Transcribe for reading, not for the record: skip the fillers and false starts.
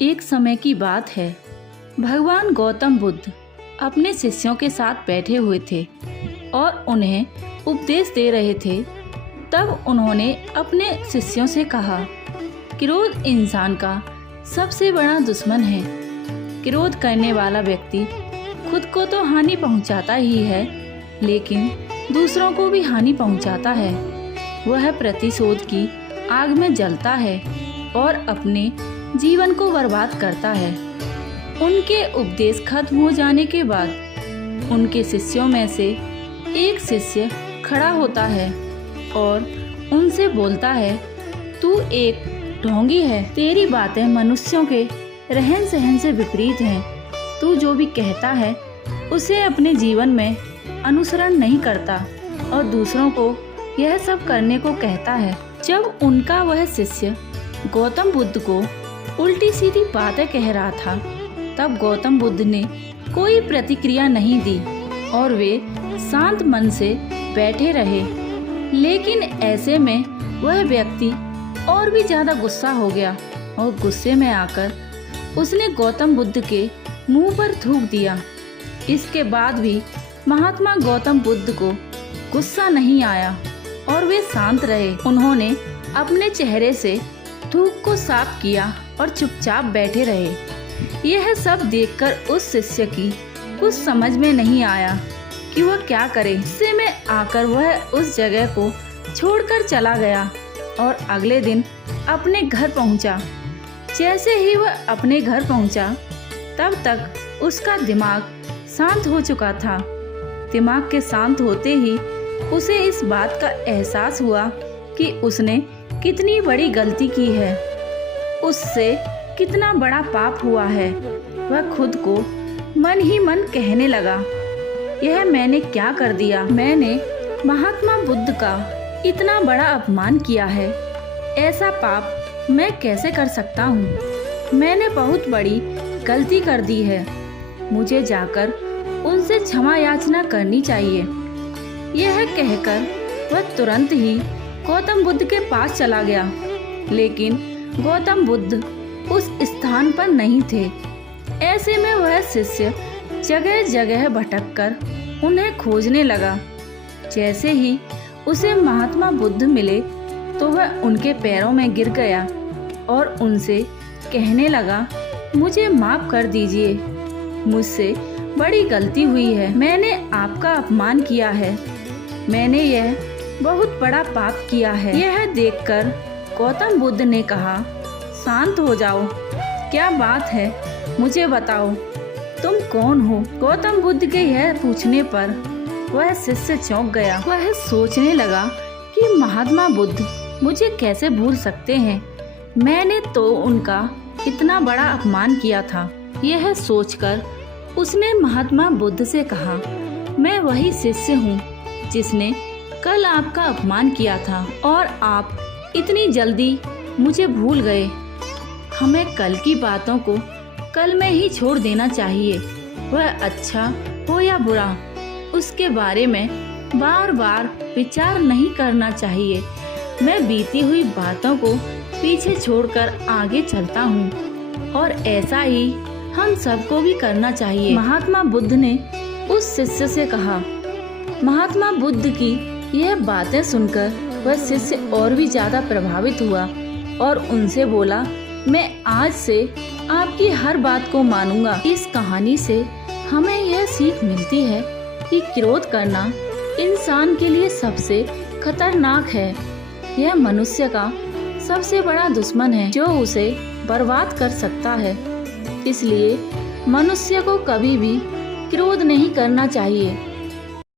एक समय की बात है। भगवान गौतम बुद्ध अपने शिष्यों के साथ बैठे हुए थे और उन्हें उपदेश दे रहे थे। तब उन्होंने अपने शिष्यों से कहा, क्रोध इंसान का सबसे बड़ा दुश्मन है। क्रोध करने वाला व्यक्ति खुद को तो हानि पहुंचाता ही है, लेकिन दूसरों को भी हानि पहुंचाता है। वह प्रतिशोध की आग में जलता है और अपने जीवन को बर्बाद करता है। उनके उपदेश खत्म हो जाने के बाद उनके शिष्यों में से एक शिष्य खड़ा होता है और उनसे बोलता है, तू एक ढोंगी है। तेरी बातें मनुष्यों के रहन सहन से विपरीत हैं। तू जो भी कहता है उसे अपने जीवन में अनुसरण नहीं करता और दूसरों को यह सब करने को कहता है। जब उनका वह शिष्य गौतम बुद्ध को उल्टी सीधी बातें कह रहा था, तब गौतम बुद्ध ने कोई प्रतिक्रिया नहीं दी और वे शांत मन से बैठे रहे। लेकिन ऐसे में वह व्यक्ति और भी ज्यादा गुस्सा हो गया और गुस्से में आकर उसने गौतम बुद्ध के मुंह पर थूक दिया। इसके बाद भी महात्मा गौतम बुद्ध को गुस्सा नहीं आया और वे शांत रहे। उन्होंने अपने चेहरे से थूक को साफ किया और चुपचाप बैठे रहे। यह सब देखकर उस शिष्य की कुछ समझ में नहीं आया कि वह क्या करे। गुस्से में आकर वह उस जगह को छोड़कर चला गया और अगले दिन अपने घर पहुंचा। जैसे ही वह अपने घर पहुंचा, तब तक उसका दिमाग शांत हो चुका था। दिमाग के शांत होते ही उसे इस बात का एहसास हुआ कि उसने कितनी बड़ी गलती की है, उससे कितना बड़ा पाप हुआ है। वह खुद को मन ही मन कहने लगा, यह मैंने क्या कर दिया। मैंने महात्मा बुद्ध का इतना बड़ा अपमान किया है। ऐसा पाप मैं कैसे कर सकता हूँ। मैंने बहुत बड़ी गलती कर दी है। मुझे जाकर उनसे क्षमा याचना करनी चाहिए। यह कहकर वह तुरंत ही गौतम बुद्ध के पास चला गया, लेकिन गौतम बुद्ध उस स्थान पर नहीं थे। ऐसे में वह शिष्य जगह जगह भटककर उन्हें खोजने लगा। जैसे ही उसे महात्मा बुद्ध मिले तो वह उनके पैरों में गिर गया और उनसे कहने लगा, मुझे माफ कर दीजिए, मुझसे बड़ी गलती हुई है। मैंने आपका अपमान किया है। मैंने यह बहुत बड़ा पाप किया है। यह देखकर गौतम बुद्ध ने कहा, शांत हो जाओ, क्या बात है, मुझे बताओ, तुम कौन हो। गौतम बुद्ध के यह पूछने पर वह शिष्य चौंक गया। वह सोचने लगा कि महात्मा बुद्ध मुझे कैसे भूल सकते हैं। मैंने तो उनका इतना बड़ा अपमान किया था। यह सोचकर उसने महात्मा बुद्ध से कहा, मैं वही शिष्य हूँ जिसने कल आपका अपमान किया था और आप इतनी जल्दी मुझे भूल गए। हमें कल की बातों को कल में ही छोड़ देना चाहिए। वह अच्छा हो या बुरा, उसके बारे में बार बार विचार नहीं करना चाहिए। मैं बीती हुई बातों को पीछे छोड़कर आगे चलता हूँ और ऐसा ही हम सबको भी करना चाहिए। महात्मा बुद्ध ने उस शिष्य से कहा। महात्मा बुद्ध की यह बातें सुनकर वह शिष्य और भी ज्यादा प्रभावित हुआ और उनसे बोला, मैं आज से आपकी हर बात को मानूंगा। इस कहानी से हमें यह सीख मिलती है कि क्रोध करना इंसान के लिए सबसे खतरनाक है। यह मनुष्य का सबसे बड़ा दुश्मन है जो उसे बर्बाद कर सकता है। इसलिए मनुष्य को कभी भी क्रोध नहीं करना चाहिए।